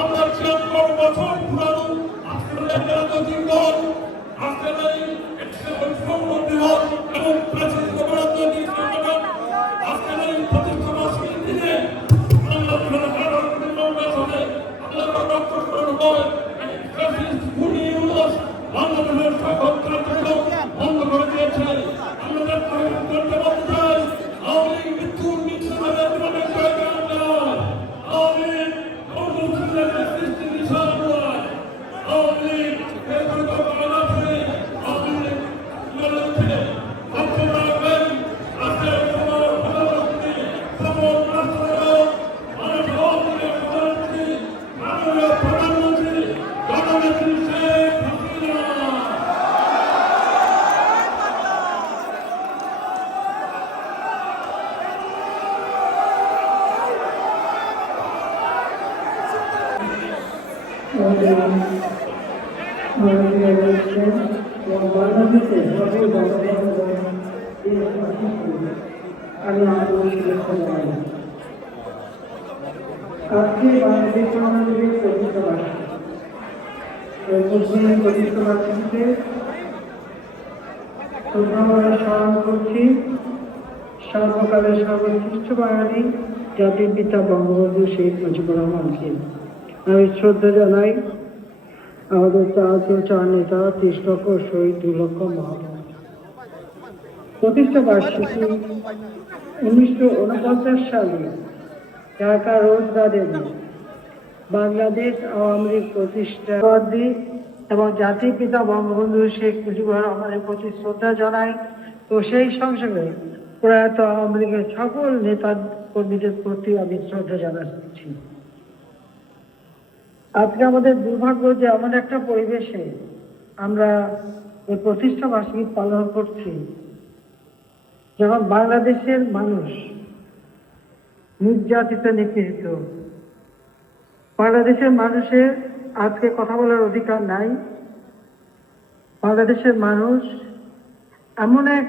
আমরা ৭৬ বছর পুরানো আজকের দিনগণ আজকের এই দিবস এবং প্রাচীন আজকের এই প্রতিষ্ঠা বার্ষিকীর দিনে আমরা বাংলাদেশের সকল কার্যক্রম বন্ধ করে দিয়েছে। আমরা করতে বলতে চাই আওয়ামী লীগ মৃত্যুর মিথ্যাচারের কোনো জায়গা নয়। আওয়ামী লীগ সৃষ্টি নিশান নয়। আওয়ামী লীগ এর পরিকল্পনা আছে। আওয়ামী লীগ বক্তব্য রাখবেন আজকে প্রধানমন্ত্রী জননেত্রী শেখ হাসিনা। আমি আন্দোলন শুভেচ্ছা জানাই। আজকে বাংলাদেশ সমাজের প্রতিষ্ঠাবার্ষিকীতে শ্রদ্ধাভরে স্মরণ করছি সর্বকালের সর্বশ্রেষ্ঠ বাঙালি জাতির পিতা বঙ্গবন্ধু শেখ মুজিবুর রহমানকে। আমি শ্রদ্ধা জানাই আমাদের চার নেতা ৩০ লক্ষ শহীদ ২ লক্ষ মহাত্মা। প্রতিষ্ঠা বার্ষিকী 1949 সালে ঢাকা রোজ গার্ডেনে বাংলাদেশ আওয়ামী লীগ প্রতিষ্ঠা এবং জাতির পিতা বঙ্গবন্ধু শেখ মুজিবুর রহমানের প্রতি শ্রদ্ধা জানাই ও সেই সঙ্গে প্রয়াত আওয়ামী লীগের সকল নেতা কর্মীদের প্রতি আমি শ্রদ্ধা জানাচ্ছি। আজকে আমাদের দুর্ভাগ্য যে এমন একটা পরিবেশে আমরা এই প্রতিষ্ঠা বার্ষিকী পালন করছি যখন বাংলাদেশের মানুষ নির্যাতিত নিপীড়িত, বাংলাদেশের মানুষের আজকে কথা বলার অধিকার নাই। বাংলাদেশের মানুষ এমন এক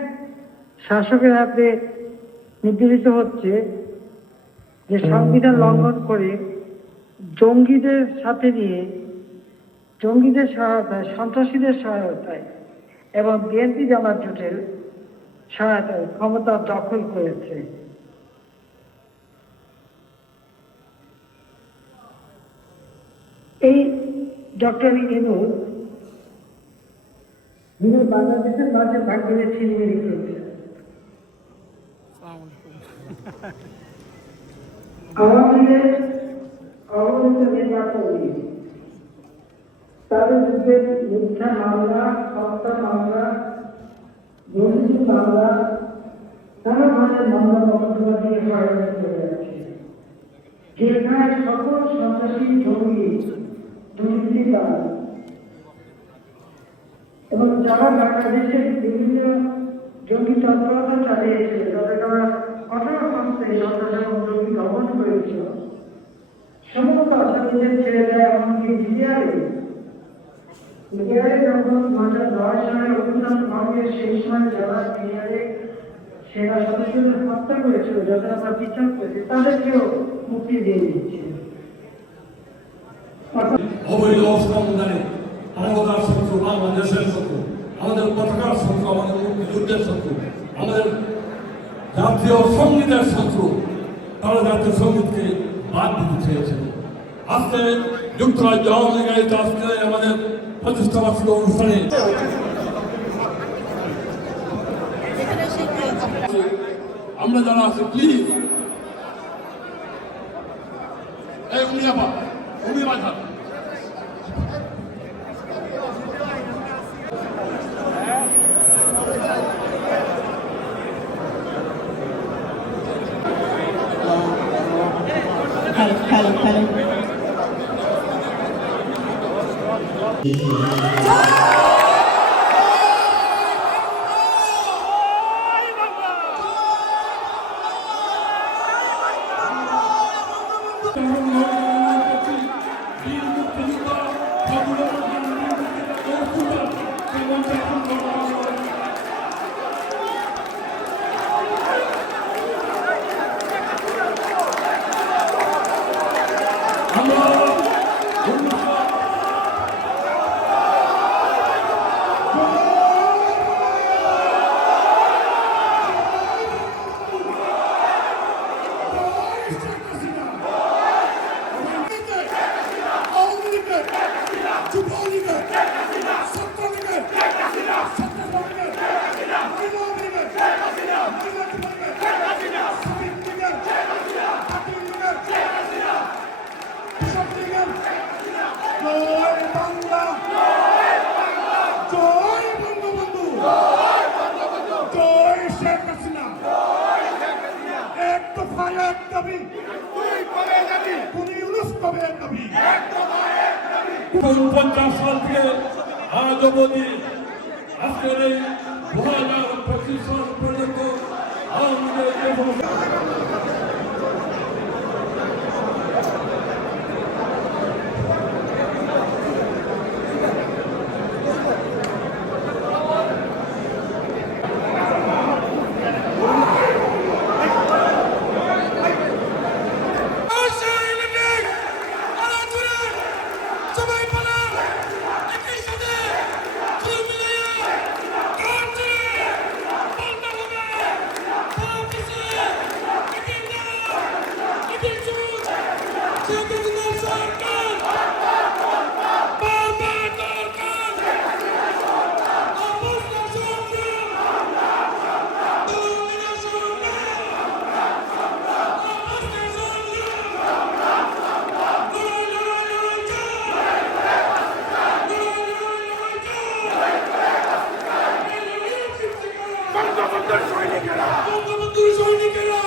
শাসকের হাতে নিপীড়িত হচ্ছে যে সংবিধান লঙ্ঘন করে জঙ্গিদের সাথে নিয়ে জঙ্গিদের সহায়তায়, সন্ত্রাসীদের সহায়তায় এবং বিএনপি জামাত জোটের সহায়তায় ক্ষমতা দখল করেছে। এই ডক্টর ইউনূস যিনি বাংলাদেশের মাঝে ভাগ করে ছিনিয়ে রেখেছে, আওয়ামী লীগের অবৈধ নেতাকর্মী তাদের বিরুদ্ধে মিথ্যা মামলা, হত্যা মামলা, দুর্নীতি মামলা, নানা ধরনের মামলা মোকদ্দমা দিয়ে হয়রানি করে যাচ্ছে। যেখানে সকল সন্ত্রাসী, জঙ্গি, দুর্নীতিবাজ এবং যারা বাংলাদেশের বিভিন্ন জঙ্গি তৎপরতা চালিয়েছে, তাদেরকে আমরা কঠোর হস্তে সন্ত্রাস এবং জঙ্গি দমন করেছিল, সমস্ত আসামিদের ছেড়ে দেয়। এমনকি বিহারে যখন 2010 সালে অভিযান ভাঙে, সেই সময় যারা বিহারে সেনা সদস্যদের হত্যা করেছিল, যাদের আমরা বিচার করেছি, তাদেরকেও মুক্তি দিয়ে দিচ্ছে। অবৈধ অস্ত্র আমদানি মানবতার শত্রু, বাংলাদেশের শত্রু, আমাদের পতাকার শত্রু, আমাদের মুক্তিযুদ্ধের শত্রু, আমাদের জাতীয় সঙ্গীতের শত্রু। তারা জাতীয় সঙ্গীতকে বাদ দিতে চেয়েছিল। আজকে যুক্তরাজ্য আওয়ামী লীগ আজকে আমাদের প্রতিষ্ঠা বার্ষিকী অনুষ্ঠানে আমরা যারা আছি, প্লিজ এই উনি বাধা দফায় দাবি। 49 সাল থেকে আজ অবধি আজকের এই 2025 সাল পর্যন্ত আওয়ামী লীগের যে সমস্ত বঙ্গবন্ধুর সৈনিকেরা বঙ্গবন্ধুর সৈনিকেরা